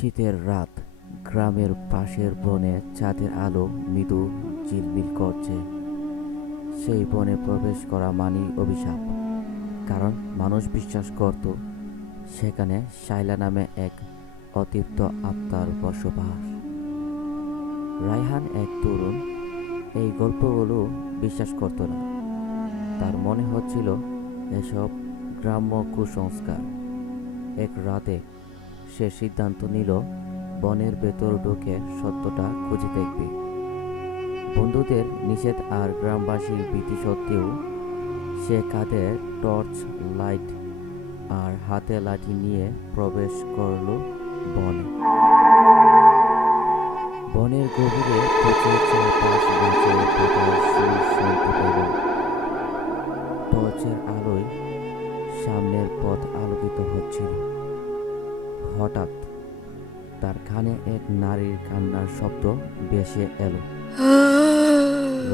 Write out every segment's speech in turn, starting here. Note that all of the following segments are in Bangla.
শীতের রাত, গ্রামের পাশের বনে চাঁদের আলো মৃদু ঝিলমিল করছে। সেই বনে প্রবেশ করা মানেই অভিশাপ। কারণ মানুষ বিশ্বাস করত, সেখানে শাইলা নামে এক অতৃপ্ত আত্মার বসবাস। রায়হান এক তরুণ এই গল্পগুলো বিশ্বাস করত না। তার মনে হচ্ছিল, এসব গ্রাম্য কুসংস্কার এক রাতে সে সিদ্ধান্ত নিল, বনের ভেতর ঢুকে সত্যটা খুঁজে দেখবে। বন্ধুদের নিষেধ আর গ্রামবাসীর ভীতি সত্ত্বেও সে কাঁধে টর্চ লাইট আর হাতে লাঠি নিয়ে প্রবেশ করল বনে। বনের গভীরে টর্চের আলোয় সামনের পথ আলোকিত হচ্ছিল। হঠাৎ তার কানে এক নারীর কান্নার শব্দ ভেসে এলো।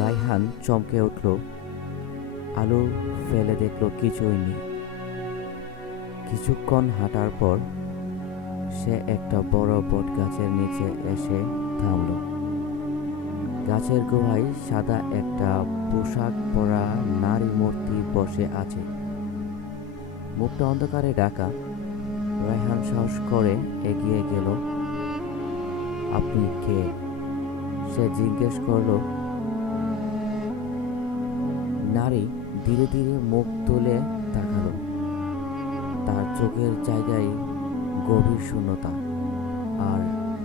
রাইহান চমকে উঠল। আলো ফেলে দেখল কিছুই নেই। কিছুক্ষণ হাঁটার পর সে একটা বড় বট গাছের নিচে এসে থামল। গাছের গুহায় সাদা একটা পোশাক পরা নারী মূর্তি বসে আছে। মুখটা অন্ধকারে ঢাকা। রায়হান সাহস করে এগিয়ে গেল। আপনি কে? সে জিজ্ঞেস করল। নারী ধীরে ধীরে মুখ তুলে তাকালো। তার চোখের জায়গায় গভীর শূন্যতা আর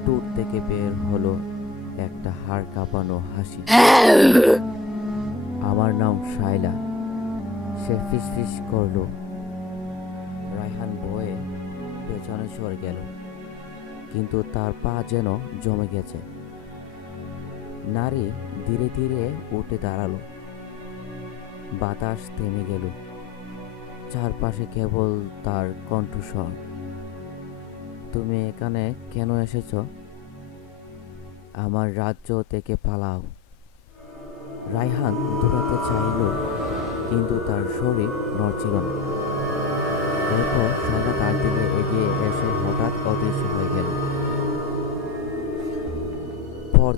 টুট থেকে বের হলো একটা হাড় কাঁপানো হাসি। আমার নাম শাইলা সে ফিসফিস করল। রায়হান বয়ে পেছনে সরে গেল। কিন্তু তার পা যেন জমে গেছে। নারী ধীরে ধীরে উঠে দাঁড়াল। বাতাস থেমে গেল। চারপাশে কেবল তার কণ্ঠস্বর। তুমি এখানে কেন এসেছ? আমার রাজ্য থেকে পালাও। রায়হান দৌড়াতে চাইল, কিন্তু তার শরীর নড়ছিল না। এরপর সাদা তার দিকে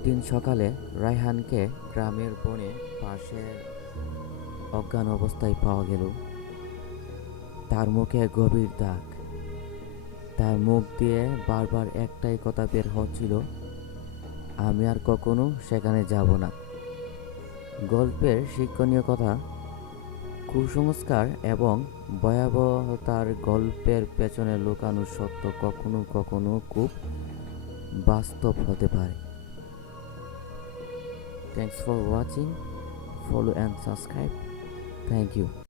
পরদিন সকালে রায়হানকে গ্রামের বনে পাশে অজ্ঞান অবস্থায় পাওয়া গেল। তার মুখে গভীর দাগ। তার মুখ দিয়ে বারবার একটাই কথা বের হচ্ছিল, আমি আর কখনো সেখানে যাব না। গল্পের শিক্ষণীয় কথা, কুসংস্কার এবং ভয়াবহতার গল্পের পেছনে লুকানো সত্য কখনো কখনো খুব বাস্তব হতে পারে। Thanks for watching. Follow and subscribe. Thank you.